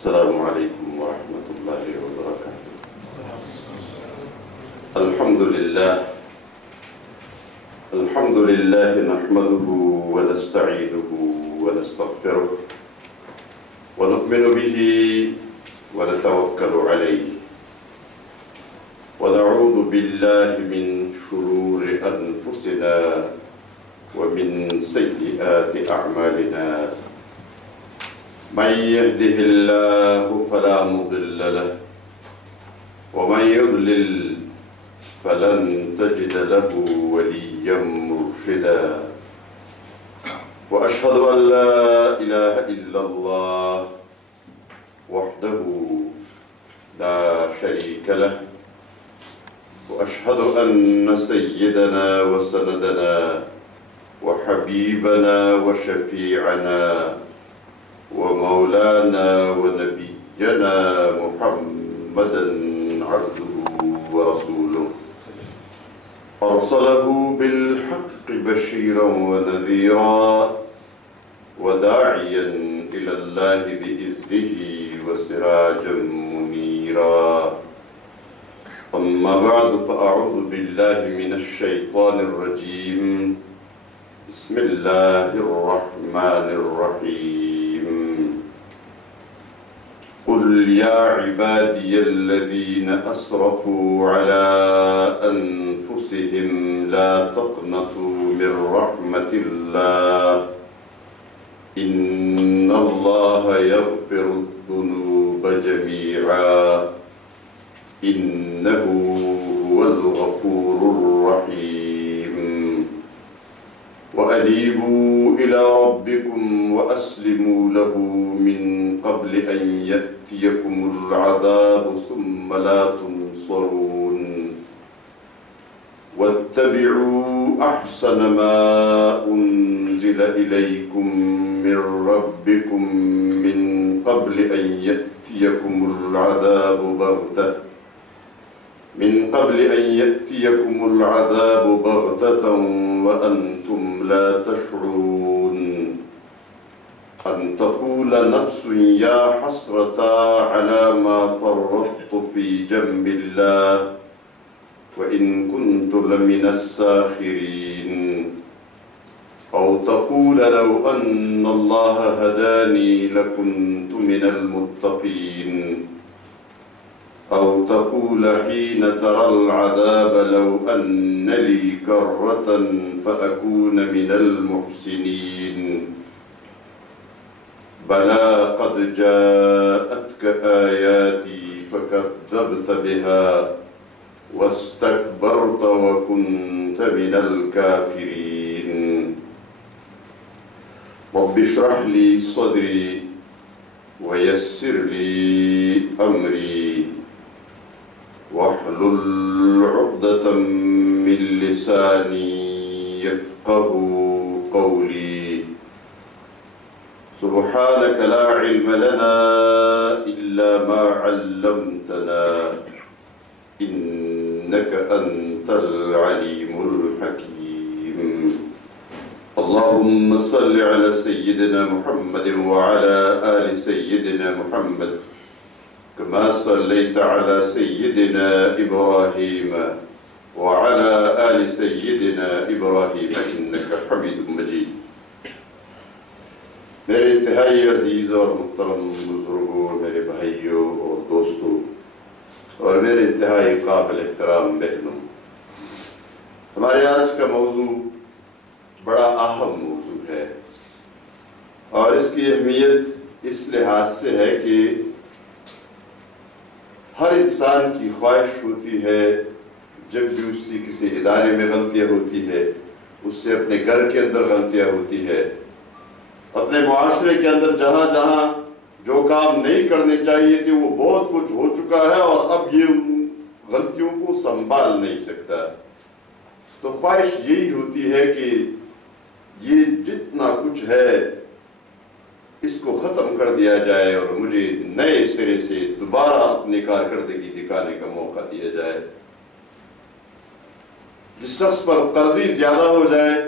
السلام علیکم ورحمۃ اللہ وبرکاتہ۔ الحمد للہ نحمده ونستعینه ونستغفره ونؤمن به ونتوکل علیہ ونعوذ باللہ من شرور انفسنا ومن سیئات اعمالنا، من يهده الله فلا مضل له ومن يضلل فلن تجد له وليا مرشدا، وأشهد أن لا إله إلا الله وحده لا شريك له، وأشهد أن سيدنا وسندنا وحبيبنا وشفيعنا ومولانا ونبينا محمدا عبده ورسوله، أرسله بالحق بشيرا ونذيرا وداعيا إلى الله بإذنه وسراجا منيرا. أما بعد فأعوذ بالله من الشيطان الرجيم. بسم الله الرحمن الرحيم. قل يا عبادي الذين أسرفوا على أنفسهم لا تقنطوا من رحمة الله إن الله يغفر الذنوب جميعا إنه هو الغفور الرحيم. وأنيبوا إلى ربكم وأسلموا له من قبل أن يأتيكم العذاب ثم لا تنصرون. واتبعوا أحسن ما أنزل إليكم من ربكم من قبل أن يأتيكم العذاب بغتة وأنتم لا تشعرون. أن تقول نفس يا حسرة على ما فرطت في جنب الله وإن كنت لمن الساخرين. أو تقول لو أن الله هداني لكنت من المتقين. أو تقول حين ترى العذاب لو أن لي كرة فأكون من المحسنين. بلى قد جاءتك آياتي فكذبت بها واستكبرت وكنت من الكافرين. رب اشرح لي صدري ويسر لي أمري واحلل عقدة من لساني يفقه قولي. سبحانك لا علم لنا إلا ما علمتنا إنك أنت العليم الحكيم. اللهم صل على سيدنا محمد وعلى آل سيدنا محمد كما صليت على سيدنا إبراهيم وعلى آل سيدنا إبراهيم إنك حميد مجيد. میرے انتہائی عزیز اور محترم بزرگوں، میرے بھائیوں اور دوستوں، اور میرے انتہائی قابل احترام بہنوں، ہمارے آج کا موضوع بڑا اہم موضوع ہے، اور اس کی اہمیت اس لحاظ سے ہے کہ ہر انسان کی خواہش ہوتی ہے جب بھی اس سے کسی ادارے میں غلطیاں ہوتی ہے، اس سے اپنے گھر کے اندر غلطیاں ہوتی ہے، اپنے معاشرے کے اندر جہاں جہاں جو کام نہیں کرنے چاہیے تھے وہ بہت کچھ ہو چکا ہے اور اب یہ ان غلطیوں کو سنبھال نہیں سکتا، تو خواہش یہی ہوتی ہے کہ یہ جتنا کچھ ہے اس کو ختم کر دیا جائے اور مجھے نئے سرے سے دوبارہ اپنی کارکردگی دکھانے کا موقع دیا جائے. جس شخص پر قرضی زیادہ ہو جائے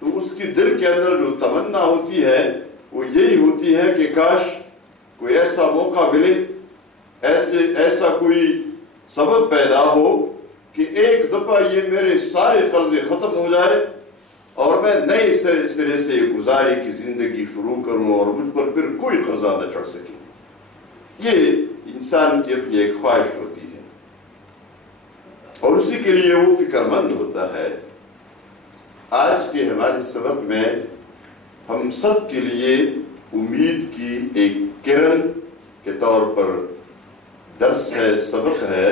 تو اس کی دل کے اندر جو تمنا ہوتی ہے وہ یہی ہوتی ہے کہ کاش کوئی ایسا موقع ملے، ایسا کوئی سبب پیدا ہو کہ ایک دفعہ یہ میرے سارے قرضے ختم ہو جائے اور میں نئے سرے سے گزاری کی زندگی شروع کروں اور مجھ پر پھر کوئی قرضہ نہ چڑھ سکے۔ یہ انسان کی اپنی ایک خواہش ہوتی ہے اور اسی کے لیے وہ فکر مند ہوتا ہے۔ آج کے ہمارے سبق میں ہم سب کے لیے امید کی ایک کرن کے طور پر درس ہے، سبق ہے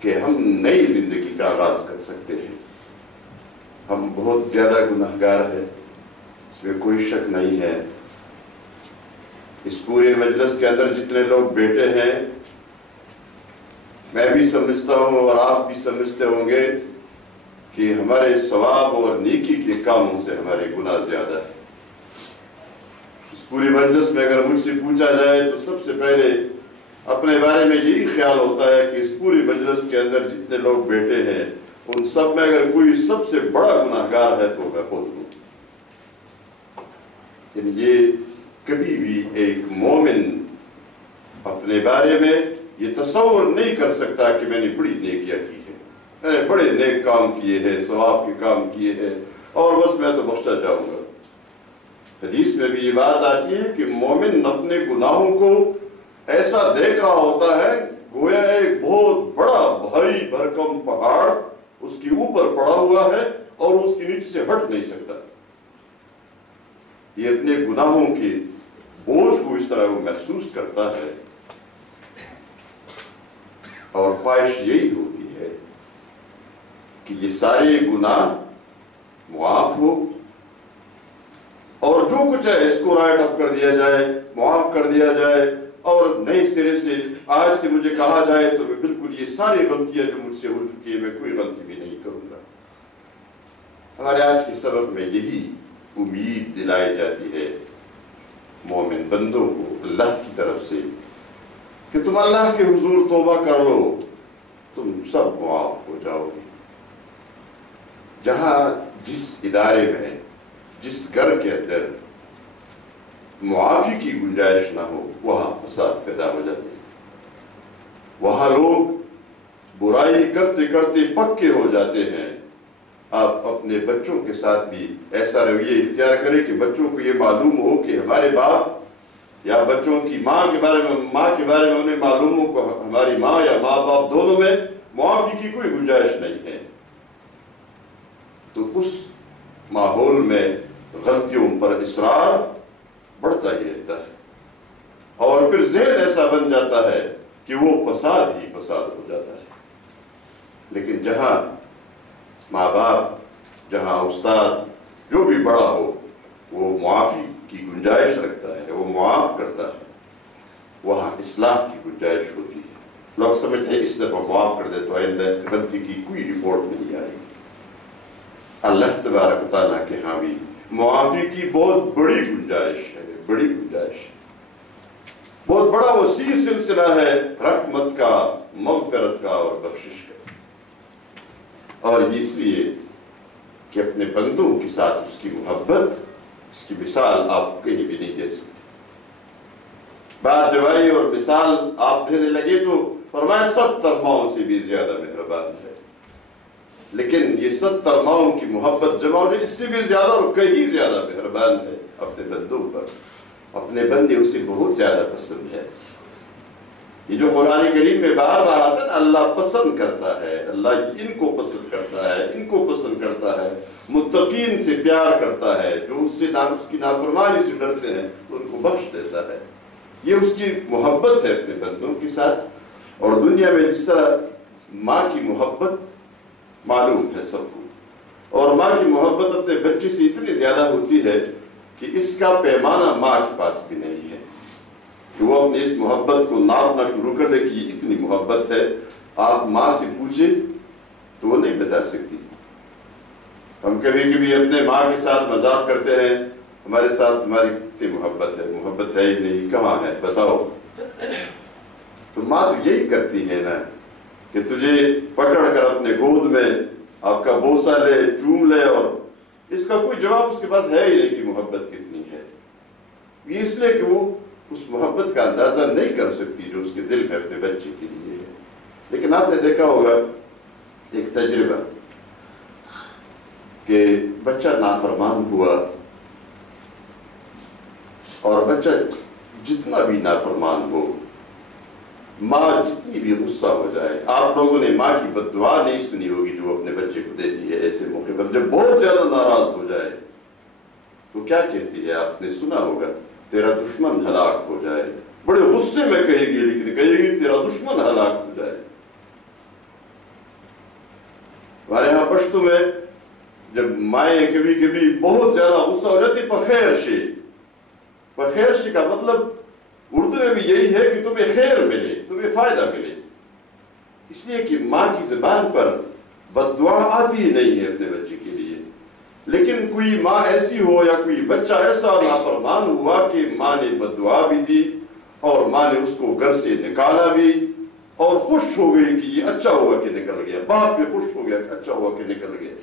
کہ ہم نئی زندگی کا آغاز کر سکتے ہیں۔ ہم بہت زیادہ گناہگار ہیں، اس میں کوئی شک نہیں ہے۔ اس پورے مجلس کے اندر جتنے لوگ بیٹھے ہیں، میں بھی سمجھتا ہوں اور آپ بھی سمجھتے ہوں گے کہ ہمارے ثواب اور نیکی کے کاموں سے ہمارے گناہ زیادہ ہیں۔ اس پوری مجلس میں اگر مجھ سے پوچھا جائے تو سب سے پہلے اپنے بارے میں یہی خیال ہوتا ہے کہ اس پوری مجلس کے اندر جتنے لوگ بیٹھے ہیں ان سب میں اگر کوئی سب سے بڑا گناہگار ہے تو میں خود ہوں۔ یعنی یہ کبھی بھی ایک مومن اپنے بارے میں یہ تصور نہیں کر سکتا کہ میں نے بڑی نیکیاں کی ہے، میں نے بڑے نیک کام کیے ہیں، ثواب کے کام کیے ہیں اور بس میں تو بخشا جاؤں گا۔ حدیث میں بھی یہ بات آتی ہے کہ مومن اپنے گناہوں کو ایسا دیکھ رہا ہوتا ہے گویا ایک بہت بڑا بھاری بھرکم پہاڑ اس کے اوپر پڑا ہوا ہے اور اس کے نیچے سے ہٹ نہیں سکتا۔ یہ اپنے گناہوں کے بوجھ کو اس طرح وہ محسوس کرتا ہے اور خواہش یہی ہوتی ہے کہ یہ سارے گناہ معاف ہو اور جو کچھ ہے اس کو رائٹ اپ کر دیا جائے، معاف کر دیا جائے اور نئے سرے سے آج سے مجھے کہا جائے تو میں بالکل یہ ساری غلطیاں جو مجھ سے ہو چکی ہے میں کوئی غلطی بھی نہیں کروں گا۔ ہمارے آج کے سبق میں یہی امید دلائی جاتی ہے مومن بندوں کو اللہ کی طرف سے کہ تم اللہ کے حضور توبہ کر لو، تم سب معاف ہو جاؤ گے۔ جہاں جس ادارے میں، جس گھر کے اندر معافی کی گنجائش نہ ہو وہاں فساد پیدا ہو جاتے ہیں، وہاں لوگ برائی کرتے کرتے پکے ہو جاتے ہیں۔ آپ اپنے بچوں کے ساتھ بھی ایسا رویہ اختیار کریں کہ بچوں کو یہ معلوم ہو کہ ہمارے باپ یا بچوں کی ماں کے بارے میں انہیں معلوم ہو کہ ہماری ماں یا ماں باپ دونوں میں معافی کی کوئی گنجائش نہیں ہے، تو اس ماحول میں غلطیوں پر اصرار بڑھتا ہی رہتا ہے اور پھر ذہن ایسا بن جاتا ہے کہ وہ فساد ہی فساد ہو جاتا ہے۔ لیکن جہاں ماں باپ، جہاں استاد، جو بھی بڑا ہو وہ معافی کی گنجائش رکھتا ہے، وہ معاف کرتا ہے، وہاں اصلاح کی گنجائش ہوتی ہے۔ لوگ سمجھتے ہیں اس دفعہ معاف کر دے تو آئندہ غلطی کی کوئی رپورٹ نہیں آئے گی۔ اللہ تبارک و تعالیٰ کے ہاں بھی معافی کی بہت بڑی گنجائش ہے، بڑی گنجائش، بہت بڑا وسیع سلسلہ ہے رحمت کا، مغفرت کا اور بخشش کا۔ اور اس لیے کہ اپنے بندوں کے ساتھ اس کی محبت، اس کی مثال آپ کہیں بھی نہیں دے سکتے۔ بات جب آئی اور مثال آپ دینے لگے تو فرمایا 70 ماؤں سے بھی زیادہ مہربان ہے، لیکن یہ 70 ماؤں کی محبت جمع ہو جائے اس سے بھی زیادہ اور کہیں زیادہ مہربان ہے اپنے بندوں پر۔ اپنے بندے اسے بہت زیادہ پسند ہے۔ یہ جو قرآن کریم میں بار بار آتا ہے نا، اللہ پسند کرتا ہے، اللہ ان کو پسند کرتا ہے، ان کو پسند کرتا ہے، متقین سے پیار کرتا ہے، جو اس کی نافرمانی سے ڈرتے ہیں ان کو بخش دیتا ہے۔ یہ اس کی محبت ہے اپنے بندوں کے ساتھ۔ اور دنیا میں جس طرح ماں کی محبت معلوم ہے سب کو، اور ماں کی محبت اپنے بچے سے اتنی زیادہ ہوتی ہے کہ اس کا پیمانہ ماں کے پاس بھی نہیں ہے کہ وہ اپنی اس محبت کو ناپنا شروع کر دے کہ یہ اتنی محبت ہے۔ آپ ماں سے پوچھیں تو وہ نہیں بتا سکتی۔ ہم کبھی کبھی اپنے ماں کے ساتھ مذاق کرتے ہیں، ہمارے ساتھ تمہاری کتنی محبت ہے، محبت ہے ہی نہیں، کہاں ہے بتاؤ۔ تو ماں تو یہی کرتی ہے نا کہ تجھے پکڑ کر اپنے گود میں آپ کا بوسہ لے، چوم لے، اور اس کا کوئی جواب اس کے پاس ہے ہی نہیں کہ محبت کتنی ہے۔ یہ اس لیے کہ وہ اس محبت کا اندازہ نہیں کر سکتی جو اس کے دل میں اپنے بچے کے لیے ہے۔ لیکن آپ نے دیکھا ہوگا ایک تجربہ کہ بچہ نافرمان ہوا، اور بچہ جتنا بھی نافرمان ہو، ماں جتنی بھی غصہ ہو جائے، آپ لوگوں نے ماں کی بد دعا نہیں سنی ہوگی جو اپنے بچے کو دیتی ہے ایسے موقع پر، جب بہت زیادہ ناراض ہو جائے تو کیا کہتی ہے؟ آپ نے سنا ہوگا، تیرا دشمن ہلاک ہو جائے۔ بڑے غصے میں کہے گی، لیکن کہے گی تیرا دشمن ہلاک ہو جائے۔ ہمارے یہاں پشتو میں جب مائیں کبھی کبھی بہت زیادہ غصہ ہو جاتی، پخیر شی کا مطلب اردو میں بھی یہی ہے کہ تمہیں خیر ملے، تمہیں فائدہ ملے، اس لیے کہ ماں کی زبان پر بد دعا آتی ہی نہیں ہے اپنے بچے کے لیے۔ لیکن کوئی ماں ایسی ہو یا کوئی بچہ ایسا نافرمان ہوا کہ ماں نے بد دعا بھی دی اور ماں نے اس کو گھر سے نکالا بھی، اور خوش ہو گئی کہ یہ اچھا ہوا کہ نکل گیا، باپ بھی خوش ہو گیا کہ اچھا ہوا کہ نکل گیا،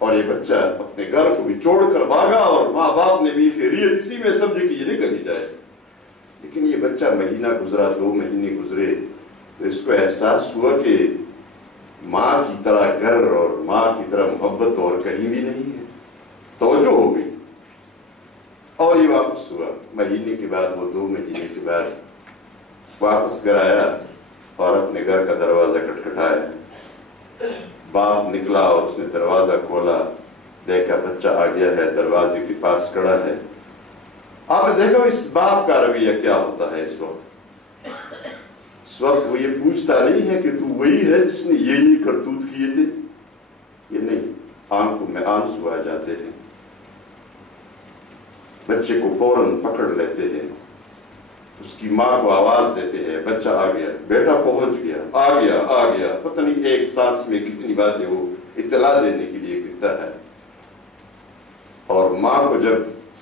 اور یہ بچہ اپنے گھر کو بھی چھوڑ کر بھاگا، اور ماں باپ نے بھی خیریت اسی میں سمجھے کہ یہ نکل ہی جائے۔ لیکن یہ بچہ مہینہ گزرا، 2 مہینے گزرے، تو اس کو احساس ہوا کہ ماں کی طرح گھر اور ماں کی طرح محبت اور کہیں بھی نہیں ہے، توجہ ہو گئی، اور یہ واپس ہوا۔ مہینے کے بعد، وہ 2 مہینے کے بعد واپس گھر آیا اور اپنے گھر کا دروازہ کھٹکھٹایا۔ باپ نکلا اور اس نے دروازہ کھولا، دیکھا بچہ آ گیا ہے، دروازے کے پاس کھڑا ہے۔ آپ نے دیکھا اس باپ کا رویہ کیا ہوتا ہے اس وقت وہ یہ پوچھتا نہیں ہے کہ تو وہی ہے جس نے یہ کرتوت کیے تھے، یہ نہیں، آنکھوں میں آنسو آ جاتے ہیں، بچے کو فوراً پکڑ لیتے ہیں، اس کی ماں کو آواز دیتے ہیں، بچہ آ گیا، بیٹا پہنچ گیا، آ گیا، پتہ نہیں ایک سانس میں کتنی باتیں وہ اطلاع دینے کے لیے کہتا ہے۔ اور ماں کو جب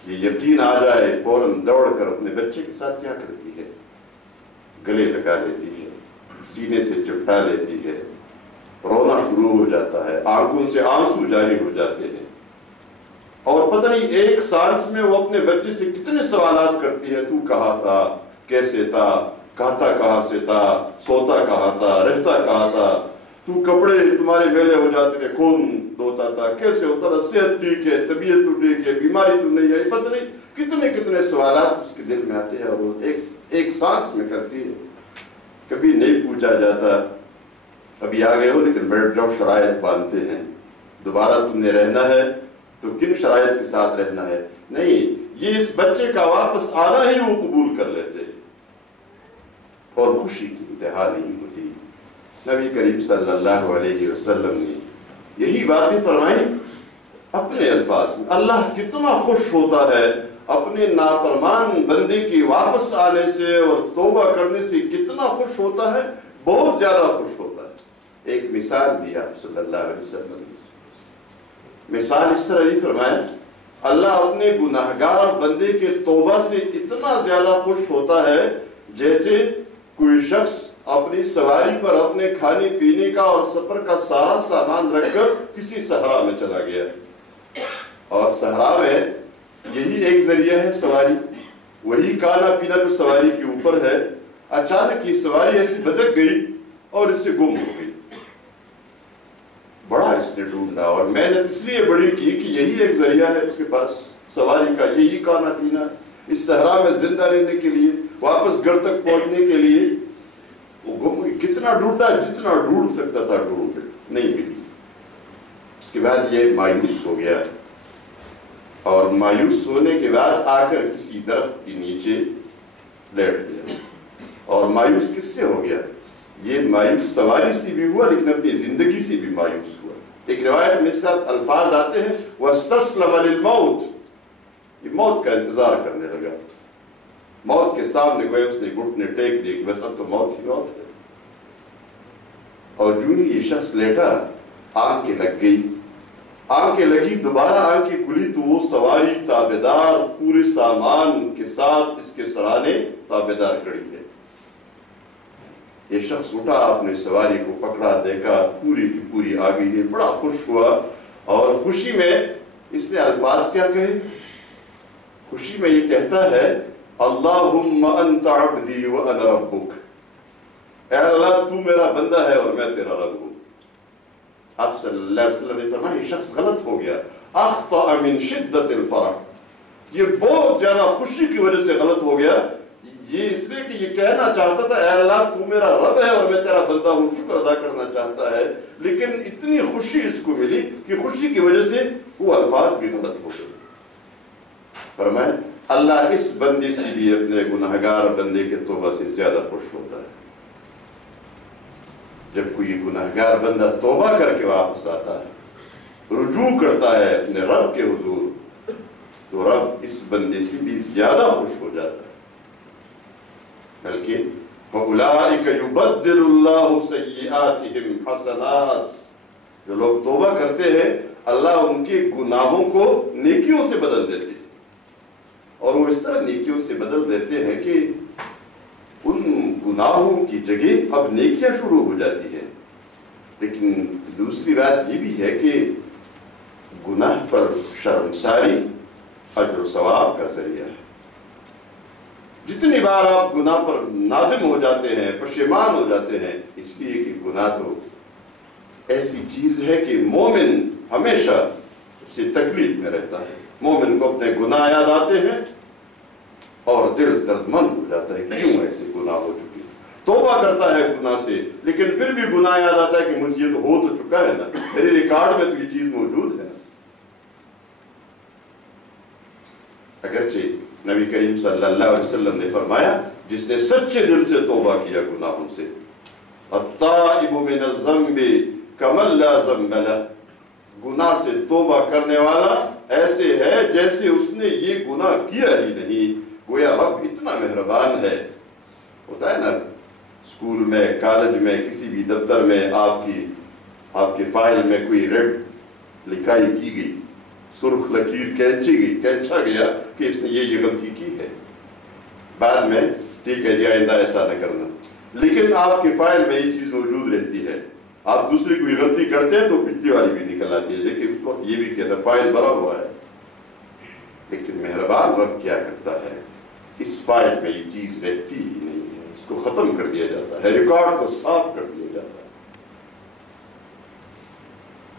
یہ یقین آ جائے، فوراً دوڑ کر اپنے بچے کے ساتھ کیا کرتی ہے؟ گلے لگا لیتی ہے، سینے سے چپٹا لیتی ہے، رونا شروع ہو جاتا ہے، آنکھوں سے آنسو جاری ہو جاتے ہیں، اور پتہ نہیں ایک سانس میں وہ اپنے بچے سے کتنے سوالات کرتی ہے۔ تو کہاں تھا، کیسے تھا، کہتا کہاں سے تھا، سوتا کہاں تھا، رہتا کہاں تھا، تو کپڑے تمہارے میلے ہو جاتے تھے کون دھوتا تھا، کیسے ہوتا تھا، صحت ٹھیک ہے، طبیعت تو ٹھیک ہے، بیماری تو نہیں ہے، پتہ نہیں کتنے سوالات اس کے دل میں آتے ہیں، اور وہ ایک سانس میں کرتی ہے۔ کبھی نہیں پوچھا جاتا ابھی آ گئے ہو لیکن بیٹھ جاؤ، شرائط باندھتے ہیں، دوبارہ تم نے رہنا ہے تو کن شرائط کے ساتھ رہنا ہے؟ نہیں، یہ اس بچے کا واپس آنا ہی وہ قبول کر لیتے، اور خوشی کی انتہا نہیں ہوتی۔ نبی کریم صلی اللہ علیہ وسلم نے یہی باتیں فرمائی اپنے الفاظ میں۔ اللہ کتنا خوش ہوتا ہے اپنے نافرمان بندے کے واپس آنے سے اور توبہ کرنے سے، کتنا خوش ہوتا ہے، بہت زیادہ خوش ہوتا ہے۔ ایک مثال دی آپ صلی اللہ علیہ وسلم نے، مثال اس طرح ہی فرمایا، اللہ اپنے گناہگار بندے کے توبہ سے اتنا زیادہ خوش ہوتا ہے جیسے کوئی شخص اپنی سواری پر اپنے کھانے پینے کا اور سفر کا سارا سامان رکھ کر کسی صحرا میں چلا گیا، اور صحرا میں یہی ایک ذریعہ ہے سواری، وہی کھانا پینا جو سواری کے اوپر ہے، اچانک یہ سواری ایسی بھٹک گئی اور اس سے گم ہو گئی۔ بڑا اس نے ڈھونڈا اور محنت اس لیے بڑی کی کہ یہی ایک ذریعہ ہے اس کے پاس سواری کا، یہی کھانا پینا، اس صحرا میں زندہ رہنے کے لیے، واپس گھر تک پہنچنے کے لیے وہ گم گئی۔ کتنا ڈھونڈا، جتنا ڈھونڈ سکتا تھا ڈھونڈ، نہیں ملی۔ اس کے بعد یہ مایوس ہو گیا، اور مایوس ہونے کے بعد آ کر کسی درخت کے نیچے لیٹ گیا۔ اور مایوس کس سے ہو گیا؟ یہ مایوس سواری سے بھی ہوا لیکن اپنی زندگی سے بھی مایوس ہوا۔ ایک روایت میں ساتھ الفاظ آتے ہیں وَاسْتَسْلَمَ لِلْمَوْتِ، یہ موت کا انتظار کرنے لگا، موت کے سامنے گویا اس نے گھٹنے ٹیک دیے کہ بس اب تو موت ہی موت ہے۔ اور جو ہی یہ شخص لیٹا، آنکھیں لگ گئی، آنکھیں لگی، دوبارہ آنکھیں کھلی تو وہ سواری تابعدار پورے سامان کے ساتھ اس کے سرانے تابعدار کھڑی ہے۔ یہ شخص اٹھا، اپنے سواری کو پکڑا، دیکھا پوری کی پوری آ گئی ہے، بڑا خوش ہوا، اور خوشی میں اس نے الفاظ کیا کہے؟ خوشی میں یہ کہتا ہے اللہم انت عبدی وانا ربک، اے اللہ تو میرا بندہ ہے اور میں تیرا رب ہوں۔ آپ صلی اللہ علیہ وسلم نے فرمایا یہ شخص غلط ہو گیا، اخطأ من شدت الفرح، یہ بہت زیادہ خوشی کی وجہ سے غلط ہو گیا، یہ اس لیے کہ یہ کہنا چاہتا تھا اے اللہ تو میرا رب ہے اور میں تیرا بندہ ہوں، شکر ادا کرنا چاہتا ہے، لیکن اتنی خوشی اس کو ملی کہ خوشی کی وجہ سے وہ الفاظ بھی غلط ہو گئے۔ فرمایا اللہ اس بندے سے بھی اپنے گناہگار بندے کے توبہ سے زیادہ خوش ہوتا ہے۔ جب کوئی گناہگار بندہ توبہ کر کے واپس آتا ہے، رجوع کرتا ہے اپنے رب کے حضور، تو رب اس بندے سے بھی زیادہ خوش ہو جاتا ہے۔ بلکہ فَأُولَٰئِكَ يُبَدِّلُ اللَّهُ سَيِّئَاتِهِمْ حَسَنَاتٍ، جو لوگ توبہ کرتے ہیں اللہ ان کے گناہوں کو نیکیوں سے بدل دیتے ہیں، اور وہ اس طرح نیکیوں سے بدل دیتے ہیں کہ ان گناہوں کی جگہ اب نیکیاں شروع ہو جاتی ہیں۔ لیکن دوسری بات یہ بھی ہے کہ گناہ پر شرمساری اجر و ثواب کا ذریعہ ہے۔ جتنی بار آپ گناہ پر نادم ہو جاتے ہیں، پشیمان ہو جاتے ہیں، اس لیے کہ گناہ تو ایسی چیز ہے کہ مومن ہمیشہ اس سے تکلیف میں رہتا ہے۔ مومن کو اپنے گناہ یاد آتے ہیں اور دل درد مند ہو جاتا ہے، کیوں ایسے گناہ ہو چکے، توبہ کرتا ہے گناہ سے، لیکن پھر بھی گناہ یاد آتا ہے کہ مجھے یہ تو ہو تو چکا ہے نا، میرے ریکارڈ میں تو یہ چیز موجود ہے نا۔ اگرچہ نبی کریم صلی اللہ علیہ وسلم نے فرمایا جس نے سچے دل سے توبہ کیا گناہوں سے، التائب من الذنب کمن لا ذنب لہ، گناہ سے توبہ کرنے والا ایسے ہے جیسے اس نے یہ گناہ کیا ہی نہیں۔ گویا رب اتنا مہربان ہے۔ ہوتا ہے نا اسکول میں، کالج میں، کسی بھی دفتر میں آپ کی فائل میں کوئی ریڈ لکھائی کی گئی، سرخ لکیر کھینچا گیا کہ اس نے یہ غلطی کی ہے، بعد میں ٹھیک ہے جی آئندہ ایسا نہ کرنا، لیکن آپ کی فائل میں یہ چیز موجود رہتی ہے۔ آپ دوسری کوئی غلطی کرتے ہیں تو پچھلی والی بھی نکل آتی ہے، لیکن اس وقت یہ بھی کہتا ہے فائل بھرا ہوا ہے۔ لیکن مہربان رب کیا کرتا ہے، اس فائل میں یہ چیز رہتی ہی نہیں ہے، اس کو ختم کر دیا جاتا ہے، ریکارڈ کو صاف کر دیا جاتا ہے،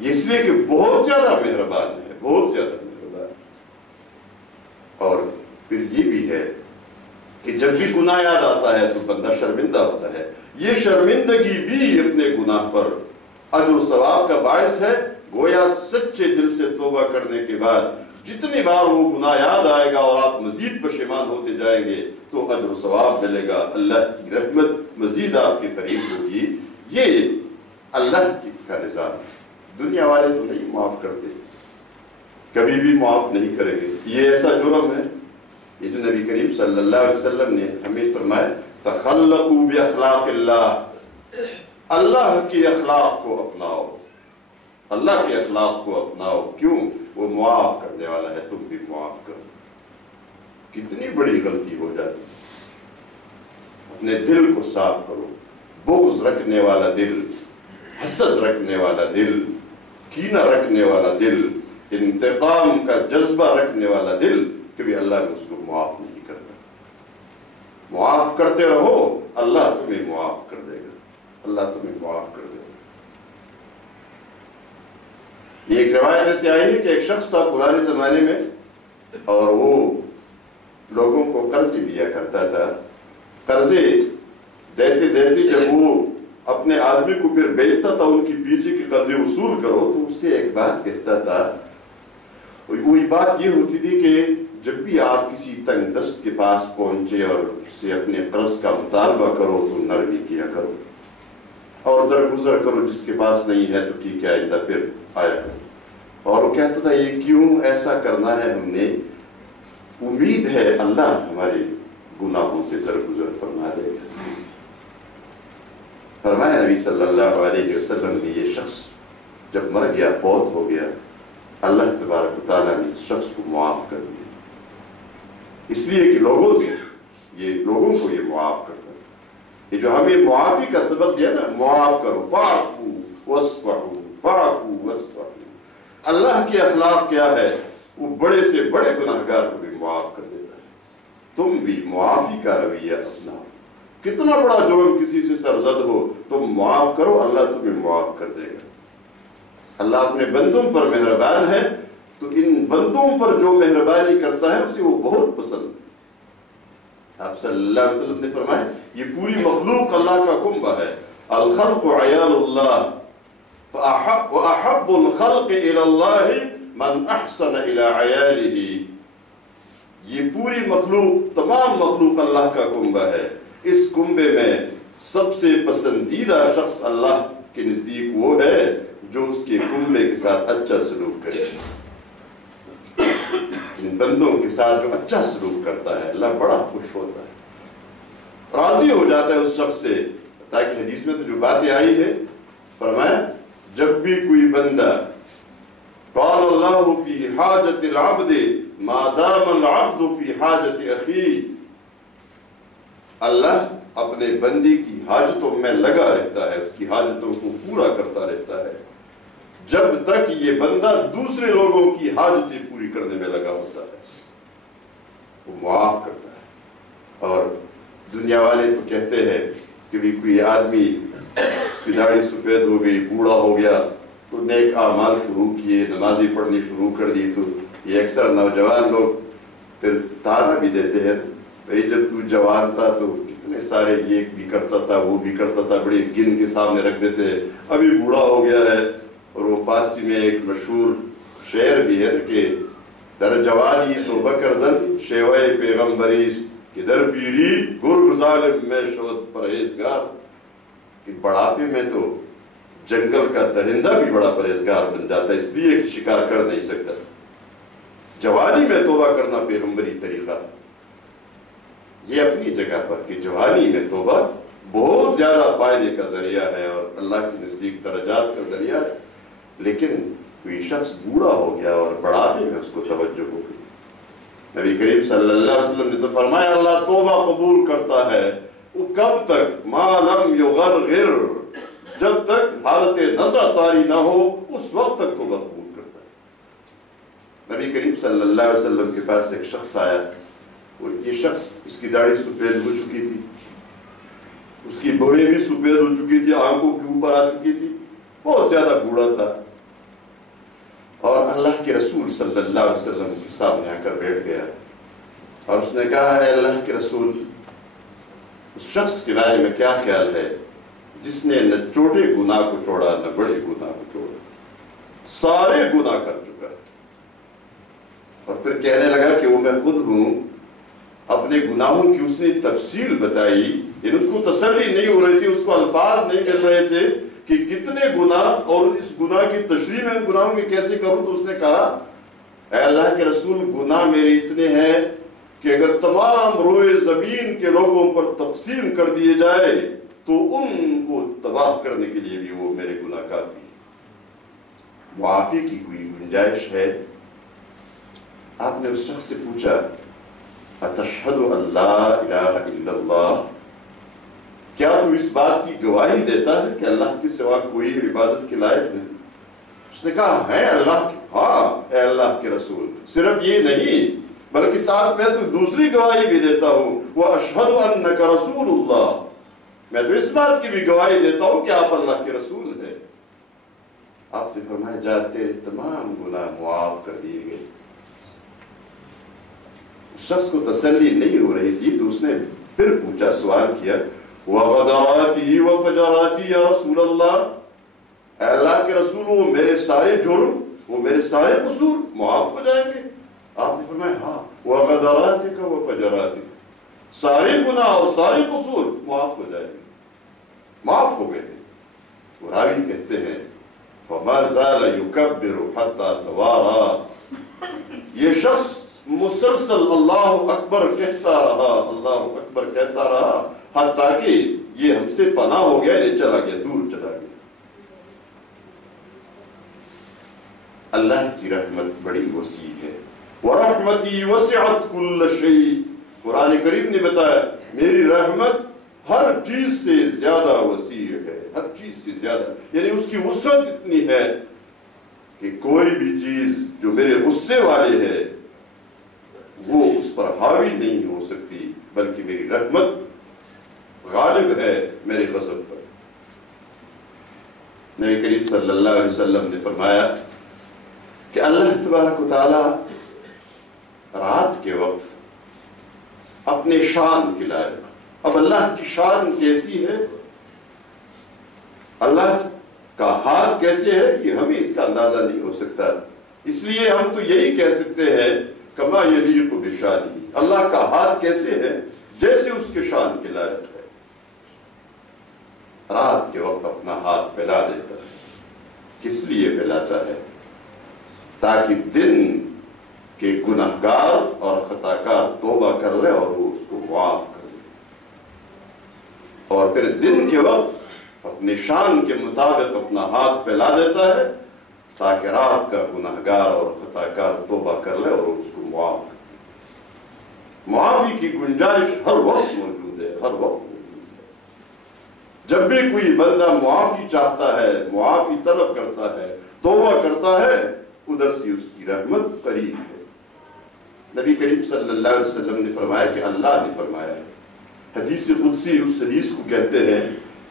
اس لیے کہ بہت زیادہ مہربان ہے، بہت زیادہ مہربان۔ اور پھر یہ بھی ہے کہ جب بھی گناہ یاد آتا ہے تو بندہ شرمندہ ہوتا ہے، یہ شرمندگی بھی اپنے گناہ پر اجر و ثواب کا باعث ہے۔ گویا سچے دل سے توبہ کرنے کے بعد جتنی بار وہ گناہ یاد آئے گا اور آپ مزید پشیمان ہوتے جائیں گے تو اجر و ثواب ملے گا، اللہ کی رحمت مزید آپ کے قریب ہوگی۔ یہ اللہ کا نظام ہے، دنیا والے تو نہیں معاف کرتے، کبھی بھی معاف نہیں کریں گے، یہ ایسا جرم ہے۔ یہ جو نبی کریم صلی اللہ علیہ وسلم نے ہمیں فرمایا تخلقوا باخلاق اللہ، اللہ کے اخلاق کو اپناؤ، اللہ کے اخلاق کو اپناؤ، کیوں؟ وہ معاف کرنے والا ہے، تم بھی معاف کرو۔ کتنی بڑی غلطی ہو جاتی، اپنے دل کو صاف کرو، بغض رکھنے والا دل، حسد رکھنے والا دل، کینہ رکھنے والا دل، انتقام کا جذبہ رکھنے والا دل، کبھی اللہ نے اس کو معاف نہیں کرتا۔ معاف کرتے رہو، اللہ تمہیں معاف کر دے گا، اللہ تمہیں معاف کر دے گا۔ یہ ایک روایت ایسے آئی ہے کہ ایک شخص تھا پرانے زمانے میں، اور وہ لوگوں کو قرضے دیا کرتا تھا۔ قرضے دیتے دیتے جب وہ اپنے آدمی کو پھر بیچتا تھا ان کی پیچھے کہ قرضے وصول کرو، تو اس سے ایک بات کہتا تھا، وہی بات یہ ہوتی تھی کہ جب بھی آپ کسی تنگ دست کے پاس پہنچے اور اس سے اپنے قرض کا مطالبہ کرو تو نرمی کیا کرو اور درگزر کرو، جس کے پاس نہیں ہے تو ٹھیک ہے آئندہ پھر آیا کرو۔ اور وہ کہتا تھا یہ کیوں ایسا کرنا ہے ہم نے، امید ہے اللہ ہمارے گناہوں سے درگزر فرما دے گا۔ فرمایا نبی صلی اللہ علیہ وسلم نے یہ شخص جب مر گیا، فوت ہو گیا، اللہ تبارک و تعالیٰ نے اس شخص کو معاف کر دیا، اس لیے کہ لوگوں کو یہ معاف کرتا ہے۔ یہ جو ہمیں معافی کا سبق دیا نا، معاف کرو، فاعفو واصفحوا، فاعفو واصفحوا۔ اللہ کے اخلاق کیا ہے؟ وہ بڑے سے بڑے گناہگار کو بھی معاف کرتا ہے۔ تم بھی معافی کا رویہ اپناؤ. کتنا بڑا جرم کسی سے سرزد ہو تم معاف کرو، اللہ تمہیں معاف کر دے گا. اللہ اپنے بندوں پر مہربان ہے، تو ان بندوں پر جو مہربانی کرتا ہے اسے وہ بہت پسند ہے. آپ صلی اللہ علیہ وسلم نے فرمایا یہ پوری مخلوق اللہ کا کنبہ ہے. الخلق عیال اللہ وَأَحَبُّ الْخَلْقِ إِلَى اللَّهِ مَنْ أَحْسَنَ إِلَى عَيَالِهِ. یہ پوری مخلوق، تمام مخلوق اللہ کا کنبہ ہے. اس کنبے میں سب سے پسندیدہ شخص اللہ کے نزدیک وہ ہے جو اس کے کنبے کے ساتھ اچھا سلوک کرے. ان بندوں کے ساتھ جو اچھا سلوک کرتا ہے اللہ بڑا خوش ہوتا ہے، راضی ہو جاتا ہے اس شخص سے. تاکہ حدیث میں تو جو باتیں آئی ہے، فرمایا جب بھی کوئی بندہ قال اللہ فی حاجت العبد ما دام العبد فی حاجت اخی، اللہ اپنے بندی کی حاجتوں میں لگا رہتا ہے، اس کی حاجتوں کو پورا کرتا رہتا ہے جب تک یہ بندہ دوسرے لوگوں کی حاجتیں پوری کرنے میں لگا ہوتا ہے. وہ معاف کرتا ہے. اور دنیا والے تو کہتے ہیں کہ بھی کوئی آدمی اس کی داڑھی سفید ہو گئی، بوڑھا ہو گیا تو نیک اعمال شروع کیے، نمازی پڑھنی شروع کر دی. تو یہ اکثر نوجوان لوگ پھر تانا بھی دیتے ہیں، بھئی جب تو جوان تھا تو کتنے سارے یہ بھی کرتا تھا وہ بھی کرتا تھا، بڑی گن کے سامنے رکھ دیتے ہیں. ابھی بوڑھا ہو گیا ہے. اور وہ فارسی میں ایک مشہور شعر بھی ہے کہ در جوانی توبہ کردن شیوہ پیغمبریست کہ در پیری گرگ ظالم میں شود پرہیزگار. کہ بڑھاپے میں تو جنگل کا درندہ بھی بڑا پرہیزگار بن جاتا ہے، اس لیے کہ شکار کر نہیں سکتا. جوانی میں توبہ کرنا پیغمبری طریقہ. یہ اپنی جگہ پر کہ جوانی میں توبہ بہت زیادہ فائدے کا ذریعہ ہے اور اللہ کے نزدیک درجات کا ذریعہ ہے. لیکن کوئی شخص بوڑھا ہو گیا اور بڑھاپے میں اس کو توجہ ہو گئی. نبی کریم صلی اللہ علیہ وسلم نے تو فرمایا اللہ توبہ قبول کرتا ہے وہ کب تک؟ ما لم یغرغر، جب تک حالت نزع طاری نہ ہو اس وقت تک توبہ قبول کرتا ہے. نبی کریم صلی اللہ علیہ وسلم کے پاس ایک شخص آیا. یہ شخص، اس کی داڑھی سفید ہو چکی تھی، اس کی بھویں بھی سفید ہو چکی تھی، آنکھوں کے اوپر آ چکی تھی، بہت زیادہ بوڑھا تھا. اور اللہ کے رسول صلی اللہ علیہ وسلم کے سامنے آ کر بیٹھ گیا اور اس نے کہا اے اللہ کے رسول، اس شخص کے بارے میں کیا خیال ہے جس نے نہ چھوٹے گناہ کو چھوڑا نہ بڑے گناہ کو چھوڑا، سارے گناہ کر چکا ہے. اور پھر کہنے لگا کہ وہ میں خود ہوں. اپنے گناہوں کی اس نے تفصیل بتائی، یعنی اس کو تسلی نہیں ہو رہی تھی، اس کو الفاظ نہیں مل رہے تھے کہ کتنے گناہ اور اس گناہ کی تشریح میں گناہوں کی کیسے کروں. تو اس نے کہا اے اللہ کے رسول، گناہ میرے اتنے ہیں کہ اگر تمام روئے زمین کے لوگوں پر تقسیم کر دیے جائے تو ان کو تباہ کرنے کے لیے بھی وہ میرے گناہ کافی. معافی کی کوئی گنجائش ہے؟ آپ نے اس شخص سے پوچھا اتشہد ان لا الہ الا اللہ، کیا تو اس بات کی گواہی دیتا ہے کہ اللہ کے سوا کوئی عبادت کے لائق نہیں؟ اس نے کہا ہے اللہ کی، ہاں اے اللہ کے رسول، صرف یہ نہیں بلکہ ساتھ میں تو دوسری گواہی بھی دیتا ہوں، وَأَشْهَدُ أَنَّكَ رَسُولُ اللَّهِ، میں تو اس بات کی بھی گواہی دیتا ہوں کہ آپ اللہ کے رسول ہیں. آپ نے فرمایا جا تیرے تمام گناہ معاف کر دیے گئے. اس شخص کو تسلی نہیں ہو رہی تھی تو اس نے پھر پوچھا، سوال کیا وَغَدَرَاتِهِ وَفَجَرَاتِهِ یا رسول اللہ، اے اللہ کے رسول وہ میرے سارے جرم، وہ میرے سارے قصور معاف ہو جائیں گے؟ آپ نے فرمایا ہاں وَغَدَرَاتِكَ وَفَجَرَاتِكَ، سارے گناہ اور سارے قصور معاف ہو جائیں گے. معاف ہو گئے. وہ راوی کہتے ہیں فَمَا زَالَ يُكَبِّرُ حَتَّى تَوَارَى، یہ شخص مسلسل اللہ اکبر کہتا رہا، اللہ اکبر کہتا رہا حتیٰ کہ یہ ہم سے پناہ ہو گیا، یہ چلا گیا، دور چلا گیا. اللہ کی رحمت بڑی وسیع ہے. وَرَحْمَتِي وَسِعَتْ كُلَّ شَيْءٍ، قرآن کریم نے بتایا میری رحمت ہر چیز سے زیادہ وسیع ہے، ہر چیز سے زیادہ، یعنی اس کی وسعت اتنی ہے کہ کوئی بھی چیز جو میرے غصے والے ہے وہ اس پر حاوی نہیں ہو سکتی، بلکہ میری رحمت غالب ہے میرے غضب پر۔ نبی کریم صلی اللہ علیہ وسلم نے فرمایا کہ اللہ تبارک و تعالی رات کے وقت اپنے شان کے لائق، اب اللہ کی شان کیسی ہے، اللہ کا ہاتھ کیسے ہے، یہ ہمیں اس کا اندازہ نہیں ہو سکتا، اس لیے ہم تو یہی کہہ سکتے ہیں کما یلیق بشانہ، اللہ کا ہاتھ کیسے ہے، جیسے اس کے شان کے لائق ہے۔ رات کے وقت اپنا ہاتھ پھیلا دیتا ہے، کس لیے پھیلاتا ہے؟ تاکہ دن کے گنہگار اور خطاکار توبہ کر لے اور وہ اس کو معاف کر دے، اور پھر دن کے وقت اپنے شان کے مطابق اپنا ہاتھ پھیلا دیتا ہے تاکہ رات کا گنہگار اور خطاکار توبہ کر لے اور اس کو معاف کر دے۔ معافی کی گنجائش ہر وقت موجود ہے، ہر وقت موجود ہے۔ جب بھی کوئی بندہ معافی چاہتا ہے، معافی طلب کرتا ہے، توبہ کرتا ہے، ادھر سے اس کی رحمت قریب ہے۔ نبی کریم صلی اللہ علیہ وسلم نے فرمایا کہ اللہ نے فرمایا ہے، حدیث قدسی اس حدیث کو کہتے ہیں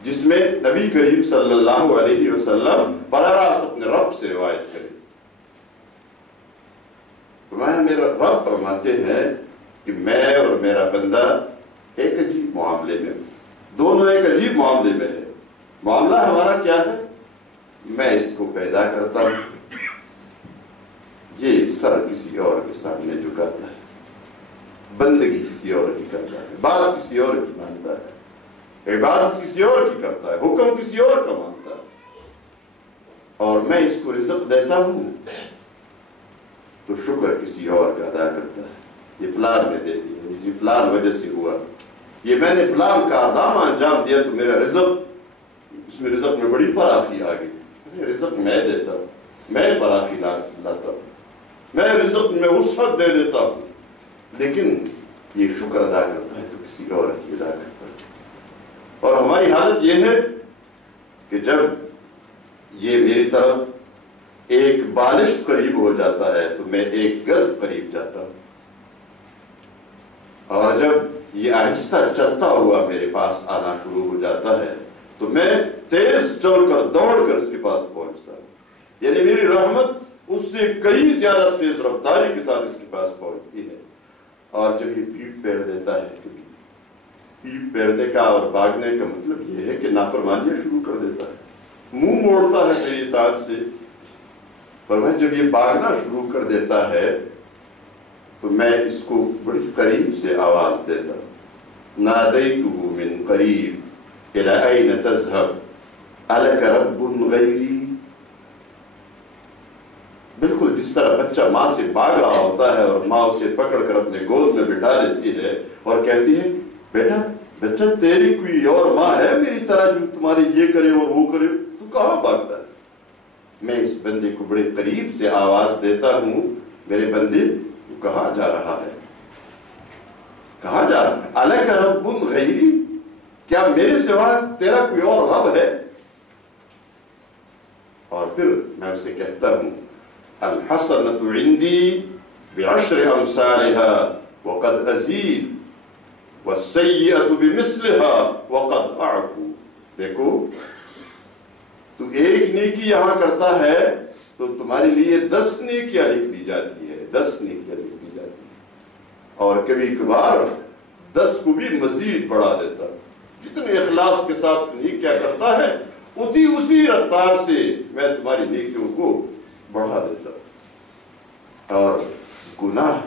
جس میں نبی کریم صلی اللہ علیہ وسلم براہ راست اپنے رب سے روایت کرے۔ فرمایا میرا رب فرماتے ہیں کہ میں اور میرا بندہ ایک عجیب معاملے میں، دونوں ایک عجیب معاملے میں ہے۔ معاملہ ہمارا کیا ہے؟ میں اس کو پیدا کرتا ہوں، یہ سر کسی اور کے سامنے جھکاتا ہے، بندگی کسی اور کی کرتا ہے، بات کسی اور کی مانتا ہے، عبادت کسی اور کی کرتا ہے، حکم کسی اور کا مانتا ہے، اور میں اس کو رزق دیتا ہوں تو شکر کسی اور کا ادا کرتا ہے۔ یہ فلان نے دے دیا، یہ فلان وجہ سے ہوا، یہ میں نے فلان کا کارنامہ انجام دیا تو میرا رزق، اس میں رزق میں بڑی فراخی آ گئی۔ رزق میں دیتا ہوں، میں فراخی لاتا ہوں، میں رزق میں وسعت دے دیتا ہوں، لیکن یہ شکر ادا کرتا ہے تو کسی اور کی ادا کرتا ہے۔ اور ہماری حالت یہ ہے کہ جب یہ میری طرف ایک بالشت قریب ہو جاتا ہے تو میں ایک گز قریب جاتا ہوں، اور جب یہ آہستہ چلتا ہوا میرے پاس آنا شروع ہو جاتا ہے تو میں تیز چل کر دوڑ کر اس کے پاس پہنچتا ہوں، یعنی میری رحمت اس سے کئی زیادہ تیز رفتاری کے ساتھ اس کے پاس پہنچتی ہے۔ اور جب یہ پیٹ پھیر دیتا ہے، پیٹ پھیرنے کا اور بھاگنے کا مطلب یہ ہے کہ نافرمانیاں شروع کر دیتا ہے، منہ موڑتا ہے میری اطاعت سے، پر میں جب یہ بھاگنا شروع کر دیتا ہے تو میں اس کو بڑی قریب سے آواز دیتا ہوں، نادیتہ من قریب الی این تذهب الک رب غیری۔ بالکل جس طرح بچہ ماں سے بھاگ رہا ہوتا ہے اور ماں اسے پکڑ کر اپنے گود میں بٹھا دیتی ہے اور کہتی ہے بیٹا بچہ تیری کوئی اور ماں ہے میری طرح جو تمہاری یہ کرے اور وہ کرے، تو کہاں بھاگتا ہے؟ میں اس بندے کو بڑے قریب سے آواز دیتا ہوں، میرے بندے تو کہاں جا رہا ہے، کہاں جا رہا ہے؟ الک رب غیری، کیا میرے سوا تیرا کوئی اور رب ہے؟ اور پھر میں اسے کہتا ہوں الحسنۃ عندی بعشر امثالها وقد ازید والسیئۃ بمثلها وقد اعفو۔ دیکھو تو ایک نیکی یہاں کرتا ہے تو تمہارے لیے 10 نیکیاں لکھ دی جاتی ہے، 10 نیکیاں لکھ دی جاتی ہے، اور کبھی کبھار 10 کو بھی مزید بڑھا دیتا ہے۔ جتنے اخلاص کے ساتھ نیکیاں کرتا ہے اسی رفتار سے میں تمہاری نیکیوں کو بڑھا دیتا ہوں، اور گناہ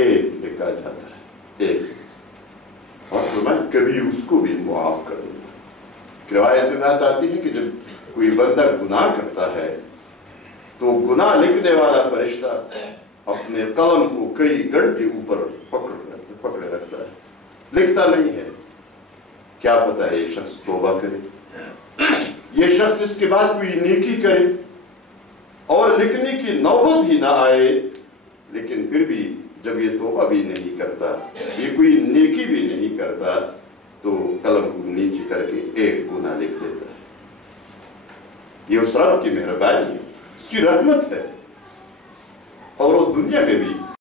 ایک لکھا جاتا ہے، ایک، اور میں کبھی اس کو بھی معاف کر دیتا ہوں۔ روایت میں بات آتی ہے کہ جب کوئی بندہ گناہ کرتا ہے تو گناہ لکھنے والا فرشتہ اپنے قلم کو کئی گھنٹے اوپر پکڑے رکھتا ہے، لکھتا نہیں ہے۔ کیا پتا ہے یہ شخص توبہ کرے، یہ شخص اس کے بعد کوئی نیکی کرے اور لکھنے کی نوبت ہی نہ آئے، لیکن پھر بھی جب یہ توبہ بھی نہیں کرتا، یہ کوئی نیکی بھی نہیں کرتا، تو قلم کو نیچے کر کے ایک گناہ لکھ دیتا ہے۔ یہ اس رب کی مہربانی ہے، اس کی رحمت ہے، اور وہ دنیا میں بھی